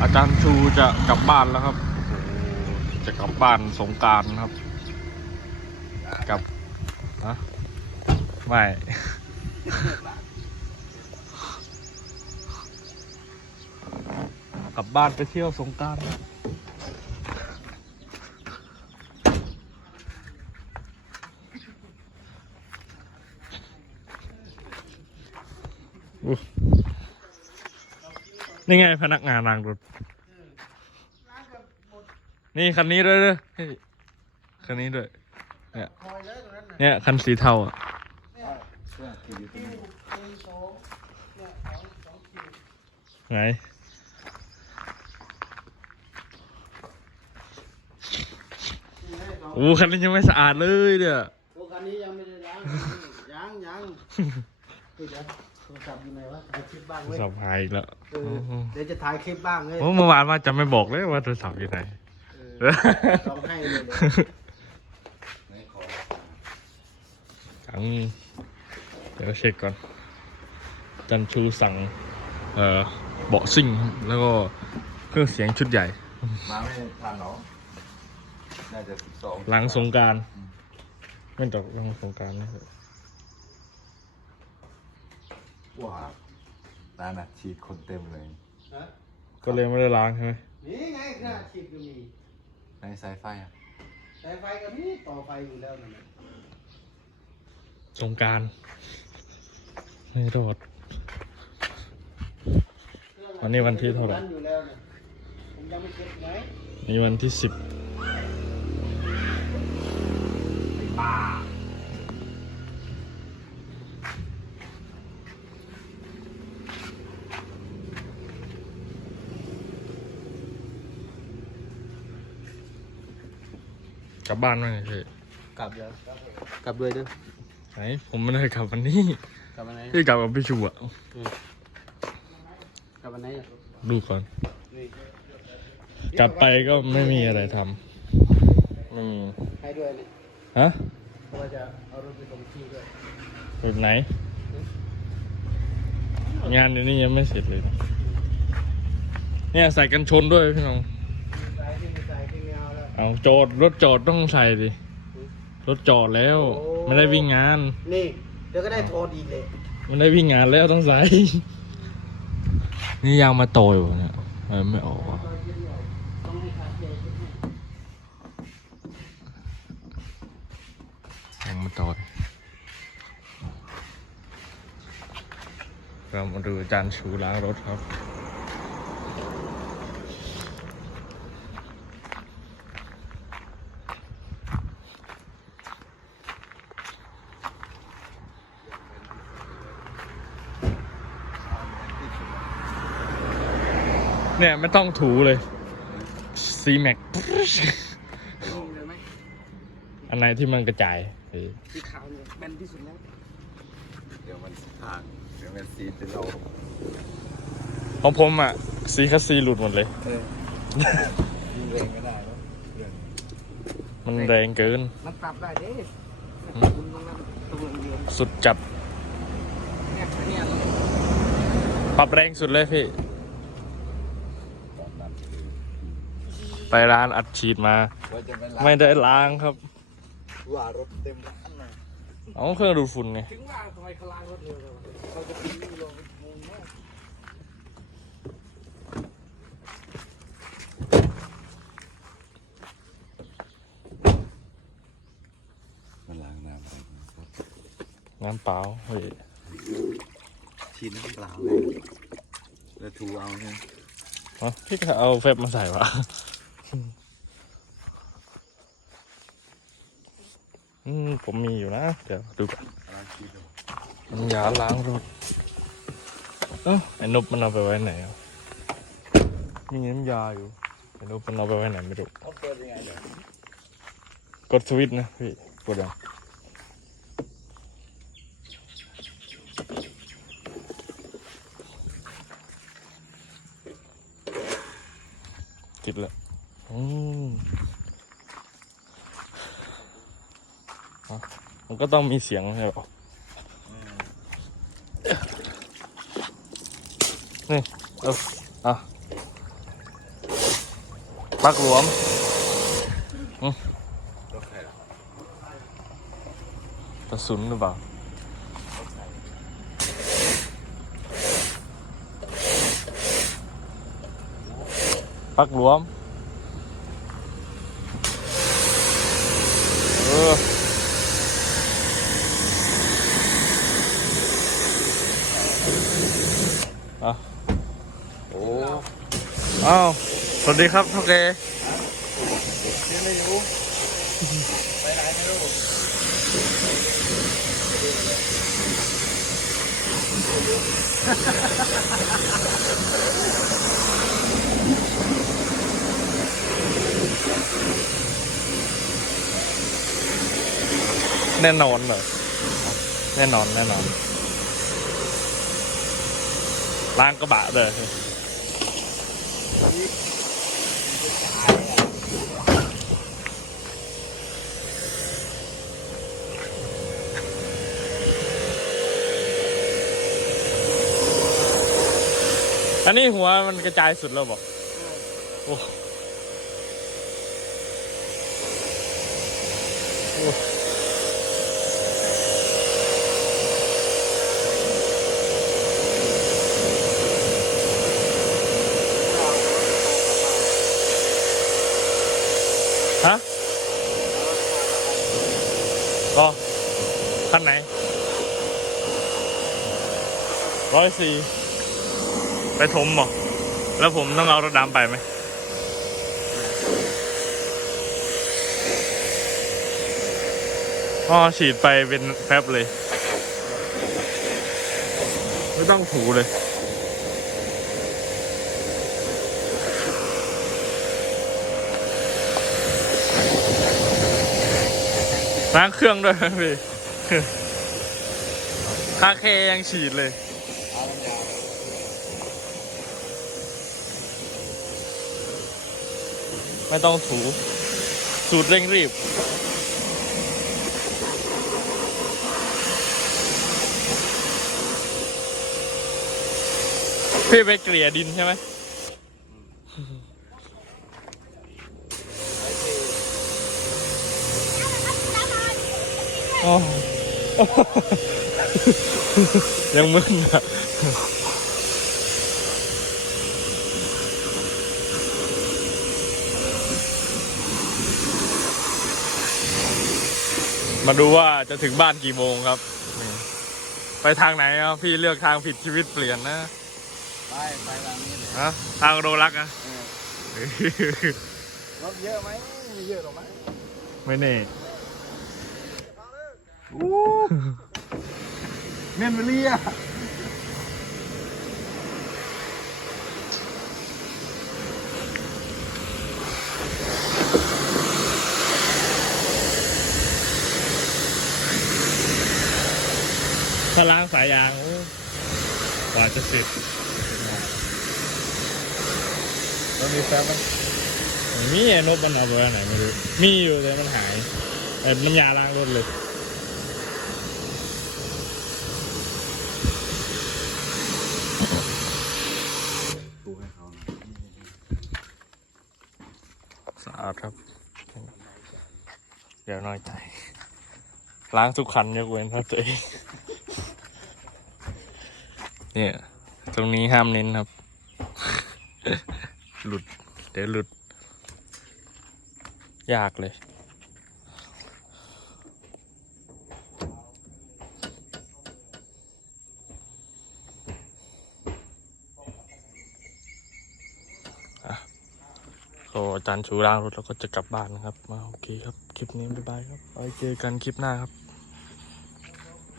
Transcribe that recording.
อาจารย์ชูจะกลับบ้านแล้วครับจะกลับบ้านสงกรารครับกลับนะไม่ กลับบ้านไปเที่ยวสงกราร นี่ไงพนักงานล้างรถนี่คันนี้ด้วยเลยเฮ้ยคันนี้ด้วยเนี่ยเนี่ยคันสีเทาอะไหนโอ้คันนี้ยังไม่สะอาดเลยเนี่ยโอ้คันนี้ยังไม่ได้ล้างยังยังเฮ้ยเดี๋ยว โทรศัพท์อยู่ไหนวะถ่ายคลิปบ้างเว้ยสับหายอีกแล้วเออเดี๋ยวจะถ่ายคลิปบ้างเว้ยโอ้เมื่อวานว่าจะไม่บอกเลยว่าโทรศัพท์อยู่ไหน เออต้องให้เลยเลยถังเดี๋ยวเช็คก่อน จันชูสั่ง เอ่อเบาะซิ่งครับแล้วก็เครื่องเสียงชุดใหญ่ มาไม่ทันหรอน่าจะสิบสองหลังสงกรารไม่ตกหลังสงกรารนะ ว้าวร้านอะฉีดคนเต็มเลยฮะก็เลยไม่ได้ล้างใช่ไหมนี่ไงขนาดคลิปก็มีในสายไฟอะสายไฟก็มีต่อไฟอยู่แล้วนั่นแหละสงกรารไม่รอดวันนี้วันที่เท่าไหร่ อยู่แล้วนะผมยังไม่เก็บไหมนี่วันที่สิบ กลับบ้านไหมพี่กลับแล้วกลับด้วยเด้อไหนผมไม่ได้กลับวันนี้กลับวันไหนพี่กลับกับพี่ชูอะกลับวันไหนอะดูก่อนนี่กลับไปก็ไม่มีอะไรทำไม่มีให้ด้วยนี่ฮะเพราะว่าจะเอารถไปส่งที่ด้วยแบบไหน งานเดี๋ยวนี้ยังไม่เสร็จเลยนะเนี่ยใส่กันชนด้วยพี่น้อง ใส่ที่ไม่ใส่ที่ไม่ เอาแล้วเอาจอดรถจอดต้องใส่ดิรถจอดแล้วโอ้ ไม่ได้วิ่งงาน นี่เดี๋ยวก็ได้โทรดีเลยไม่ได้วิ่งงานแล้วต้องใส่ นี่ยางมาโตอยู่เนี่ยเออไม่ออกอะต้องให้ขาดเจยางมาโตยเรามาดูจานชูล้างรถครับ เนี่ยไม่ต้องถูเลยซีแม็กเลยไหมอันไหนที่มันกระจายเออสีขาวเนี่ยแบนที่สุดแล้วเดี๋ยวมันทางเดี๋ยวมันซีดจะเราของผมอะสีคัสซีหลุดหมดเลยเออยิงแรงไม่ได้แล้วเรื่องมันแรงเกิน มันปรับได้เด้อืมคุณตรงนั้นตรงเดียวสุดจัดเนี่ยอันเนี่ยปรับแรงสุดเลยพี่ ตอนนั้นคือ ไป ร้านอัดฉีดมา ว่าจะไปล้างไม่ได้ล้างครับ ว่ารถเต็มร้านเลยเอาเครื่องดูดฝุ่นไง ถึงว่าทำไมเขาล้างรถเร็วจังวะเขาจะปีนลงงงมากมันล้างน้ำอะไรครับน้ำเปล่าเฮ้ยฉีดน้ำเปล่าเลยแล้วทูเอาใช่ไหมเอาพี่ก็เอาเฟบมาใส่วะ อืม ผมมีอยู่นะ เดี๋ยวดูก่อนล้างฉีดดูน้ำยาล้างรถ เอ้ไอ้นบมันเอาไปไว้ไหนอะมีน้ำยาอยู่ไอ้นบมันเอาไปไว้ไหนไม่รู้กดสวิตช์นะพี่กดยังติดแล้วอืมอะ มันก็ต้องมีเสียงใช่ป่ะนี่เอาอะปักหลวมรถใครล่ะกระสุนหรือเปล่าปักหลวม เออ อะโอ้อ้าวสวัสดีครับพ่อแกยังไม่รู้ไปไหนไม่รู้แน่นอนเลยแน่นอนแน่นอน ล้างกระบะเลยอันนี้หัวมันกระจายสุดแล้วบอกโอ้โอ้ฮะก็คันไหน ร้อยสี่ไปถมบอกแล้วผมต้องเอารถดำไปไหมอ๋อฉีดไปเป็นแป๊บเลย ไม่ต้องถูเลยล้างเครื่องด้วยพี่คาเคยังฉีดเลย ไม่ต้องถู สูตรเร่งรีบ พี่ไปเกลี่ยดินใช่ไหมอ๋อยังมึนอะ มาดูว่าจะถึงบ้านกี่โมงครับนี่ไปทางไหนครับพี่เลือกทางผิดชีวิตเปลี่ยนนะ ไปไปทางนี้เลยฮะทางโดรักอะเออรถเยอะไหมไม่เยอะหรอกมั้งไม่แน่เมนเบลีอะ ถ้าล้างสายยางโอ้กว่าจะเสร็จรถมีแฟบไหมมีไอ้นบมันเอาไปไว้ไหนไม่รู้มีอยู่แต่มันหายแต่น้ำยาล้างรถเลยดูให้เขาหน่อยสะอาดครับ เดี๋ยวน้อยใจ ล้างทุกคันยกเว้นพระตัวเอง เนี่ย ตรงนี้ห้ามเน้นครับ หลุด เดี๋ยวหลุด ยากเลย ก็อาจารย์ชูร่างรถแล้วก็จะกลับบ้านนะครับ มาโอเคครับ คลิปนี้บ๊ายบายครับไว้เจอกันคลิปหน้าครับ